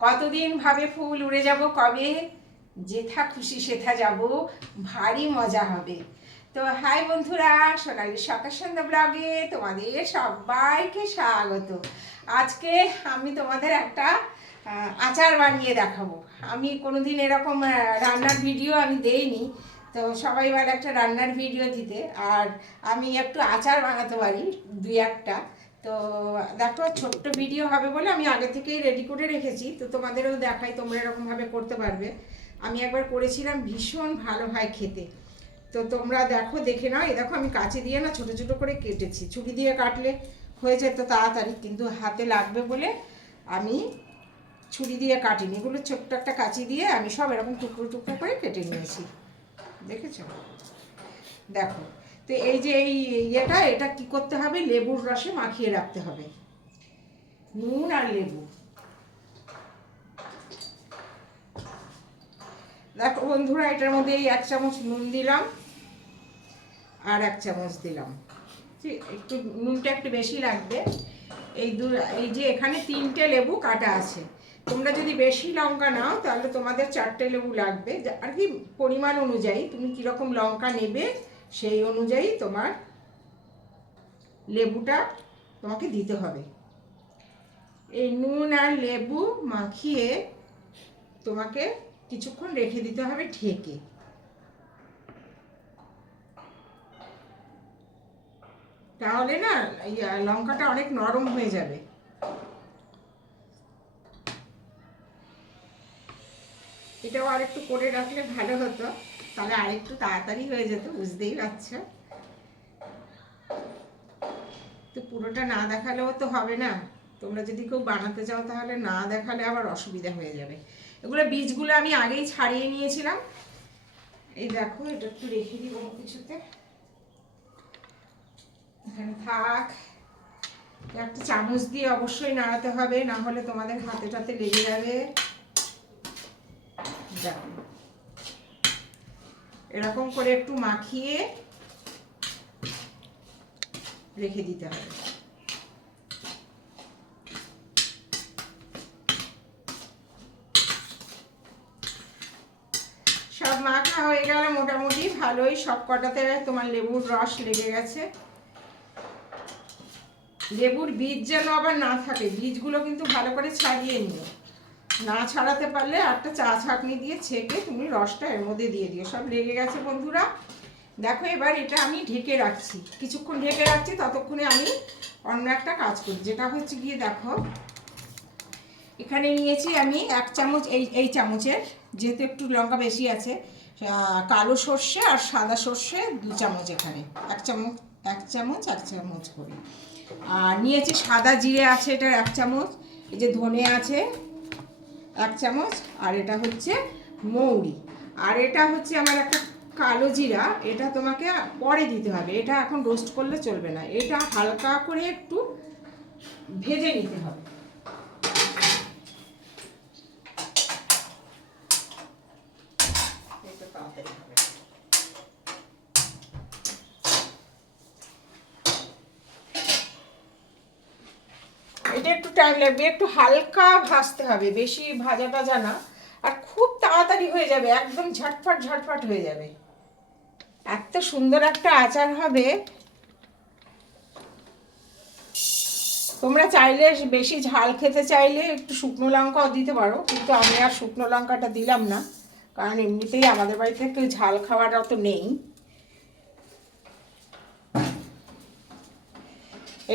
কতদিন ভাবে ফুল উড়ে যাব কবে, যেথা খুশি সেথা যাব, ভারী মজা হবে। তো হাই বন্ধুরা, সোনালি সকাল সন্ধ্যা ব্লগে তোমাদের সবাইকে স্বাগত। আজকে আমি তোমাদের একটা আচার বানিয়ে দেখাবো। আমি কোনোদিন এরকম রান্নার ভিডিও আমি দেইনি, তো সবাই বলে একটা রান্নার ভিডিও দিতে, আর আমি একটু আচার বানাতে পারি দুই একটা। তো দেখো, ছোট্ট ভিডিও হবে বলে আমি আগে থেকেই রেডি করে রেখেছি, তো তোমাদেরও দেখাই, তোমরা এরকমভাবে করতে পারবে। আমি একবার করেছিলাম, ভীষণ ভালো হয় খেতে। তো তোমরা দেখো, দেখে নাও। এই দেখো, আমি কাঁচি দিয়ে না ছোট ছোট করে কেটেছি। ছুরি দিয়ে কাটলে হয়ে যেত তাড়াতাড়ি, কিন্তু হাতে লাগবে বলে আমি ছুরি দিয়ে কাটিনি। এগুলো ছোট্ট একটা কাঁচি দিয়ে আমি সব এরকম টুকরো টুকরো করে কেটে নিয়েছি, দেখেছো? দেখো, তো এই যে এই এটা কি করতে হবে, লেবুর রসে মাখিয়ে রাখতে হবে, নুন আর লেবু। দেখো বন্ধুরা, এটার মধ্যে এই 1 চামচ নুন দিলাম আর 1 চামচ দিলাম। একটু নুনটা একটু বেশি লাগবে। এই যে এখানে 3টে লেবু কাটা আছে। তোমরা যদি বেশি লঙ্কা নাও তাহলে তোমাদের 4টে লেবু লাগবে, আর কি পরিমাণ অনুযায়ী তুমি কীরকম লঙ্কা নেবে সেই অনুযায়ী তোমার লেবুটা তোমাকে দিতে হবে। এই নুন আর লেবু মাখিয়ে তোমাকে কিছুক্ষণ রেখে দিতে হবে ঢেকে। তাহলে না লঙ্কাটা অনেক নরম হয়ে যাবে। এটাও আরেকটু করে রাখলে ভালো হতো, তাহলে আরেকটু তাড়াতাড়ি হয়ে যেত, বুঝতেই পারছো। তো পুরোটা না দেখালেও তো হবে না। তোমরা যদি কেউ বানাতে চাও তাহলে না দেখালে আবার অসুবিধা হয়ে যাবে। এগুলো বীজগুলো আমি আগেই ছাড়িয়ে নিয়েছিলাম। এই দেখো, এটা একটু রেখে দিই কোনো কিছুতে, এখানে থাক। একটা চামচ দিয়ে অবশ্যই নাড়াতে হবে, না হলে তোমাদের হাতে টাতে লেগে যাবে। দেখো, এরকম করে একটু মাখিয়ে রেখে দিতে হবে। সব মাখা হয়ে গেল মোটামুটি ভালোই, সব কটাতে তোমার লেবুর রস লেগে গেছে। লেবুর বীজ যেন আবার না থাকে, বীজগুলো কিন্তু ভালো করে ছাড়িয়ে নিও। না ছাড়াতে পারলে একটা চা ছাঁকনি দিয়ে ছেঁকে তুমি রসটা এর মধ্যে দিয়ে দিও। সব লেগে গেছে বন্ধুরা। দেখো, এবার এটা আমি ঢেকে রাখছি, কিছুক্ষণ ঢেকে রাখছি। ততক্ষণে আমি অন্য একটা কাজ করি, যেটা হচ্ছে গিয়ে দেখো, এখানে নিয়েছি আমি 1 চামচ, এই চামচের, যেহেতু একটু লঙ্কা বেশি আছে, কালো সর্ষে আর সাদা সর্ষে 2 চামচ, এখানে 1 চামচ 1 চামচ 1 চামচ করে। আর নিয়েছি সাদা জিরে আছে, এটার 1 চামচ। এই যে ধনে আছে 1 চামচ, আর এটা হচ্ছে মৌরি, আর এটা হচ্ছে আমার একটা কালো জিরা। এটা তোমাকে পরে দিতে হবে, এটা এখন রোস্ট করলে চলবে না, এটা হালকা করে একটু ভেজে নিতে হবে। এটা একটু টাইম লাগবে, একটু হালকা ভাজতে হবে, বেশি ভাজা টাজা না। আর খুব তাড়াতাড়ি হয়ে যাবে, একদম ঝটফট ঝটফট হয়ে যাবে। এত সুন্দর একটা আচার হবে। তোমরা চাইলে বেশি ঝাল খেতে চাইলে একটু শুকনো লঙ্কাও দিতে পারো, কিন্তু আমি আর শুকনো লঙ্কাটা দিলাম না, কারণ এমনিতেই আমাদের বাড়িতে কেউ ঝাল খাওয়ার অত নেই।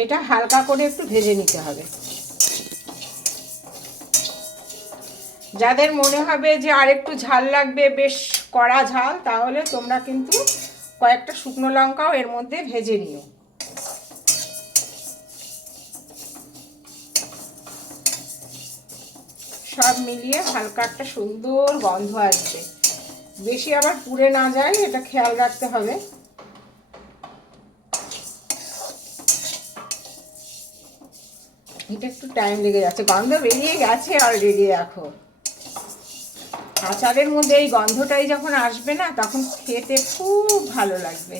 এটা হালকা করে একটু ভেজে নিতে হবে। যাদের মনে হবে যে আর একটু ঝাল লাগবে, বেশ কড়া ঝাল, তাহলে তোমরা কিন্তু কয়েকটা শুকনো লঙ্কাও এর মধ্যে ভেজে নিও। সব মিলিয়ে হালকা একটা সুন্দর গন্ধ আসবে, বেশি আবার পুড়ে না যায়, এটা খেয়াল রাখতে হবে। এটা একটু টাইম লেগে যাচ্ছে, গন্ধ বেরিয়ে গেছে অলরেডি। দেখো, আচারের মধ্যে এই গন্ধটাই যখন আসবে না, তখন খেতে খুব ভালো লাগবে।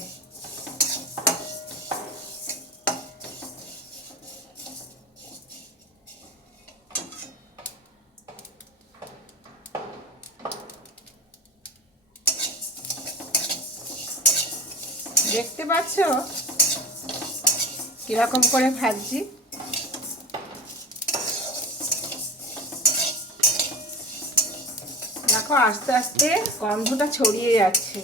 দেখতে পাচ্ছ কিরকম করে ভাজছি। দেখো আস্তে আস্তে গন্ধটা ছড়িয়ে যাচ্ছে।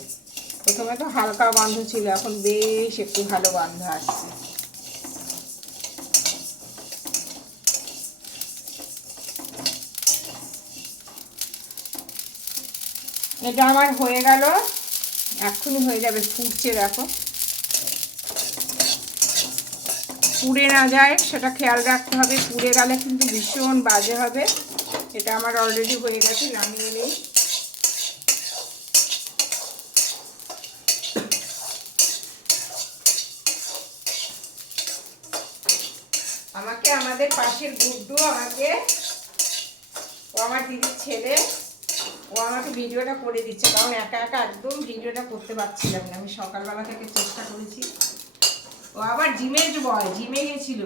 প্রথমে তো হালকা গন্ধ ছিল, এখন বেশ একটু ভালো গন্ধ আসছে। এটা আমার হয়ে গেল, এক্ষুনি হয়ে যাবে, ফুটছে দেখো। পুড়ে না যায় সেটা খেয়াল রাখতে হবে, পুড়ে গেলে কিন্তু ভীষণ বাজে হবে। এটা আমার অলরেডি হয়ে গেছে, নামিয়ে নেই। আমাকে আমাদের পাশের গুড্ডু ও আমার দিদির ছেলে, ও আমাকে ভিডিওটা করে দিচ্ছে, কারণ একা একা একদম ভিডিওটা করতে পারছিলাম না। আমি সকালবেলা থেকে চেষ্টা করেছি। ও আবার জিমে গেছিল,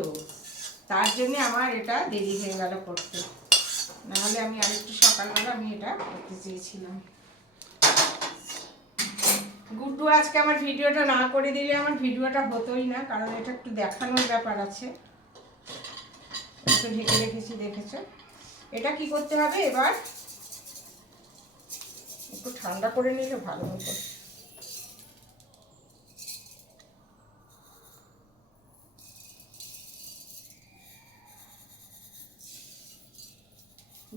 তার জন্যে আমার এটা দেরি হয়ে গেল করতে। নাহলে আমি আরেকটু সকালবেলা আমি এটা করতে চেয়েছিলাম। গুড্ডু আজকে আমার ভিডিওটা না করে দিলে আমার ভিডিওটা হতোই না, কারণ এটা একটু দেখানোর ব্যাপার আছে। একটু ঢেকে রেখেছি, দেখেছো। এটা কি করতে হবে, এবার একটু ঠান্ডা করে নিলে ভালো হতো।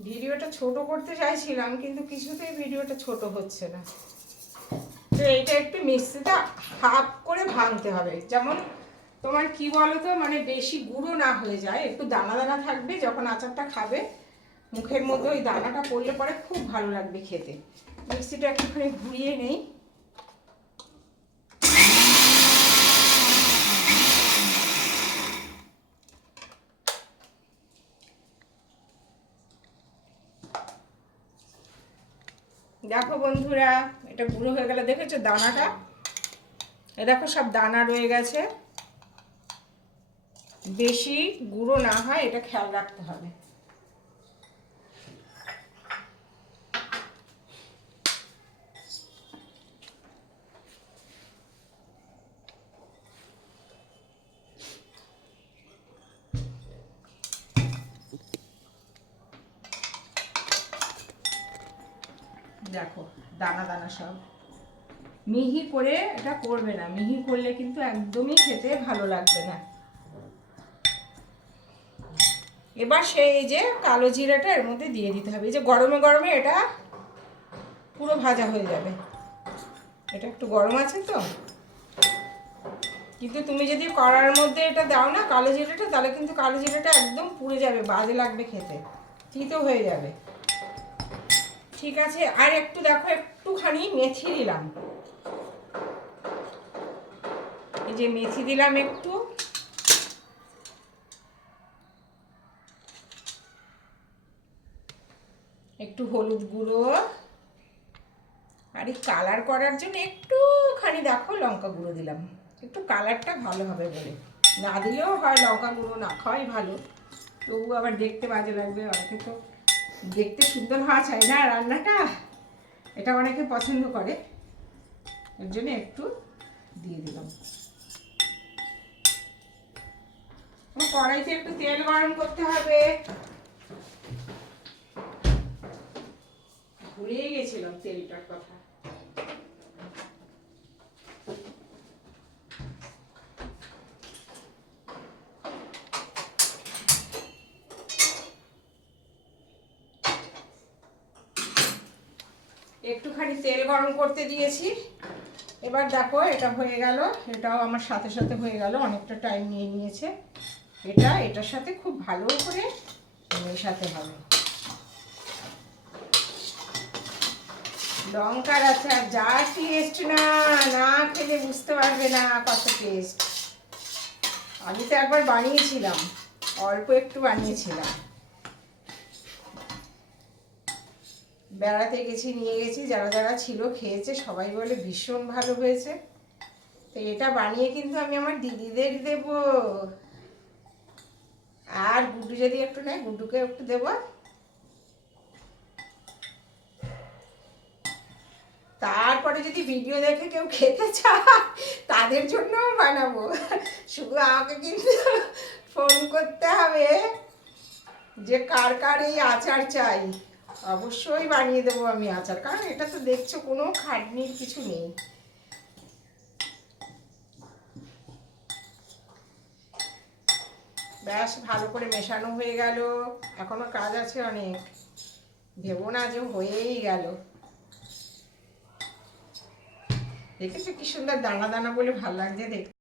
ভিডিওটা ছোট করতে চাইছিলাম, কিন্তু কিছুতেই ভিডিওটা ছোট হচ্ছে না। তো এইটা একটু মিক্সিটা হাফ করে ভাঙতে হবে, যেমন তোমার কি বলতো, মানে বেশি গুঁড়ো না হয়ে যায়, একটু দানা দানা থাকবে। যখন আচারটা খাবে মুখের মধ্যে ওই দানাটা পড়লে পরে খুব ভালো লাগবে খেতে। মিক্সিটা একটুখানি ঘুরিয়ে নেই। দেখো বন্ধুরা, এটা গুঁড়ো হয়ে গেলে, দেখেছো দানাটা, এ দেখো সব দানা রয়ে গেছে। বেশি গুঁড়ো না হয় এটা খেয়াল রাখতে হবে। দেখো দানা দানা সব, মিহি করে এটা করবে না, মিহি করলে কিন্তু একদমই খেতে ভালো লাগবে না। এবার সেই যে কালো জিরাটা এর মধ্যে দিয়ে দিতে হবে। এই যে গরমে গরমে এটা পুরো ভাজা হয়ে যাবে। এটা একটু গরম আছে তো, কিন্তু তুমি যদি কড়ার মধ্যে এটা দাও না কালো জিরাটা, তাহলে কিন্তু কালো জিরাটা একদম পুড়ে যাবে, বাজে লাগবে খেতে, তিতো হয়ে যাবে। ঠিক আছে, আর একটু দেখো, একটুখানি মেথি দিলাম। এই যে মেথি দিলাম একটু, একটু হলুদ গুঁড়ো, আর এই কালার করার জন্য একটুখানি দেখো লঙ্কা গুঁড়ো দিলাম, একটু কালারটা ভালো হবে বলে। না দিলেও হয়, লঙ্কা গুঁড়ো না খাওয়াই ভালো, তবু আবার দেখতে বাজে লাগবে। অনেকে তো দেখতে সুন্দর হওয়া চাই না রান্নাটা, এটা অনেকে পছন্দ করে, এর জন্য একটু দিয়ে দিলাম। কড়াইতে একটু তেল গরম করতে হবে। ভুলেই গেছিলাম তেলটার কথা। একটুখানি তেল গরম করতে দিয়েছি। এবার দেখো এটা হয়ে গেল, এটাও আমার সাথে সাথে হয়ে গেল, অনেকটা টাইম নিয়ে নিয়েছে। এটার সাথে খুব ভালো করে মেশাতে হবে। লঙ্কার আচার যা টেস্ট, না না খেলে বুঝতে পারবে না কত টেস্ট। আমি তো একবার বানিয়েছিলাম, অল্প একটু বানিয়েছিলাম, বেড়াতে গেছি, নিয়ে গেছি, যারা যারা ছিল খেয়েছে, সবাই বলে ভীষণ ভালো হয়েছে। তো এটা বানিয়ে কিন্তু আমি আমার দিদিদের দেব, আর গুড্ডু যদি একটু নেয় গুড্ডুকে একটু দেবো। তারপরে যদি ভিডিও দেখে কেউ খেতে চায় তাদের জন্যও বানাবো। শুধু আমাকে কিন্তু ফোন করতে হবে যে কার কার এই আচার চাই, অবশ্যই বানিয়ে দেবো আমি আচার, কারণ এটা তো দেখছো কোনো খাটনির কিছু নেই। ব্যাস ভালো করে মেশানো হয়ে গেল, এখনো কাজ আছে অনেক, ভেবো না যে হয়েই গেল। দেখেছো কি সুন্দর দানা দানা বলে ভালো লাগছে দেখতে।